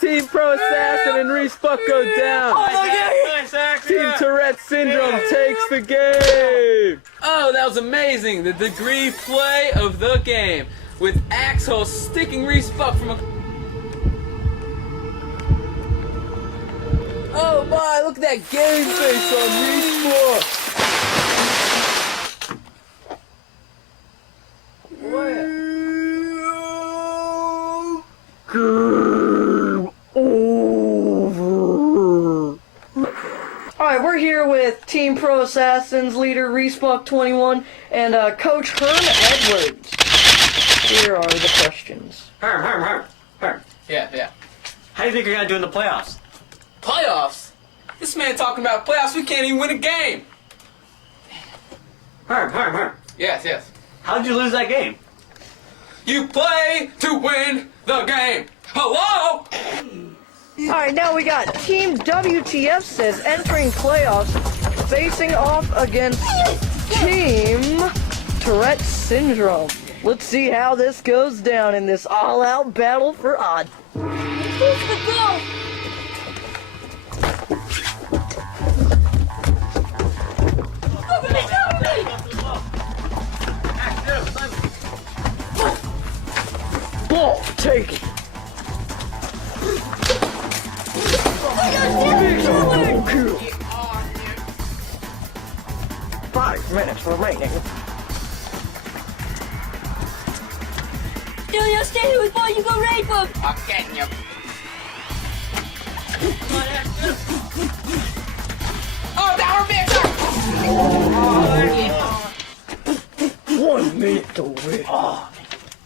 Team Pro Assassin and Respuck go down. Team Tourette Syndrome takes the game. Oh, that was amazing. The degree play of the game with Axel sticking Respuck from a... Oh my, look at that game face on Respuck. Game over. Alright, we're here with Team Pro Assassins leader Respuck21 and Coach Herm Edwards. Here are the questions. Herm. Yeah. How do you think you're gonna do in the playoffs? Playoffs? This man talking about playoffs, we can't even win a game. Herm. Yes. How did you lose that game? You play to win the game. Hello? Alright, now we got Team WTF says entering playoffs facing off against Team Tourette Syndrome. Let's see how this goes down in this all-out battle for odd. Who's the goal? Ball taken. Double kill. 5 minutes remaining. Julio, stay here before you go rainbow. I'm getting you. Oh, down bitch! 1 minute to win.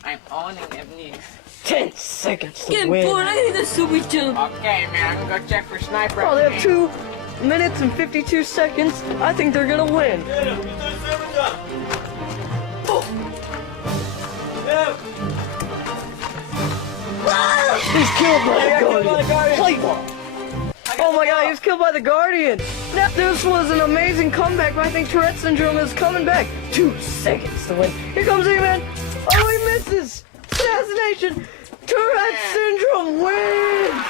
I'm owning him knees. 10 seconds to Getting win. bored, I need a super jump. Okay, man, I'm gonna go check for sniper. Oh, they have 2 minutes and 52 seconds. I think they're gonna win. He's killed by the Guardian. Play ball. Oh my god, he was killed by the Guardian. Now, this was an amazing comeback, but I think Tourette Syndrome is coming back. 2 seconds to win. Here comes E-Man. Oh, he misses. Assassination. Tourette Syndrome wins.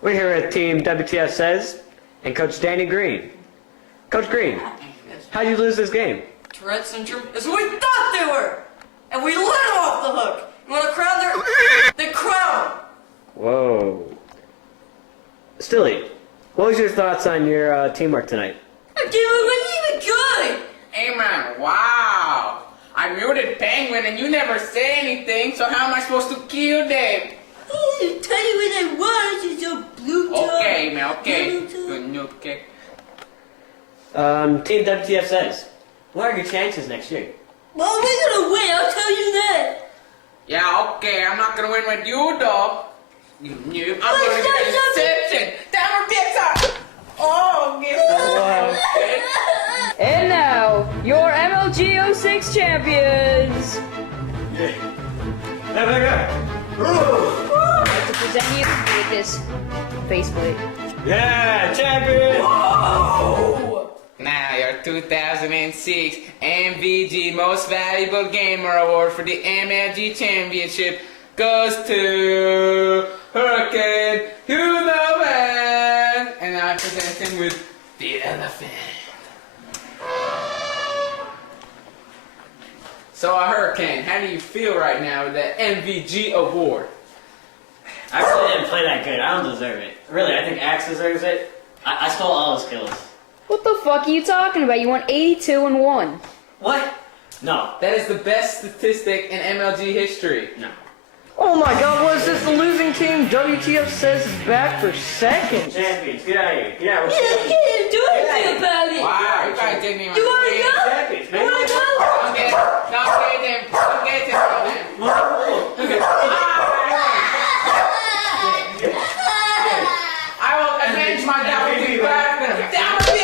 We're here with Team WTF Says and Coach Danny Green. Coach Green, how'd you lose this game? Tourette Syndrome is who we thought they were, and we let them off the hook. You want to crown their crown? Whoa. Stilly, what was your thoughts on your teamwork tonight? Our game wasn't even good. Hey, man, wow. I muted Penguin and you never say anything, so how am I supposed to kill them? I'll tell you when I was. It's a blue top. Okay, man, okay. Blue top. Good noob kick. Team WTF Says, what are your chances next year? Well, we're gonna win. I'll tell you that. Yeah, okay, I'm not gonna win with you, though. You noob. I'm gonna get an exception. Down pizza! Oh, get And now, your MLG 06 champions! I'd like to present you with this faceplate. Yeah, champion! Now, your 2006 MVG Most Valuable Gamer Award for the MLG Championship goes to Hurricane Human! And I present him with the elephant. So, Hurricane, how do you feel right now with that MVG award? I really didn't play that good. I don't deserve it. Really, I think Axe deserves it. I stole all his kills. What the fuck are you talking about? You won 82 and 1. What? No. That is the best statistic in MLG history. No. Oh my god, what is this? The losing team, WTF Says, is back for second. Champions, get out of here. Get out. You can't do anything about it. Wow, you guys didn't even You wanna win. go? Champions, You wanna go? Don't get them. Don't get them. I will avenge my WT back. Down with the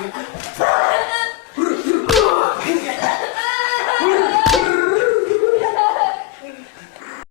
Hurricane!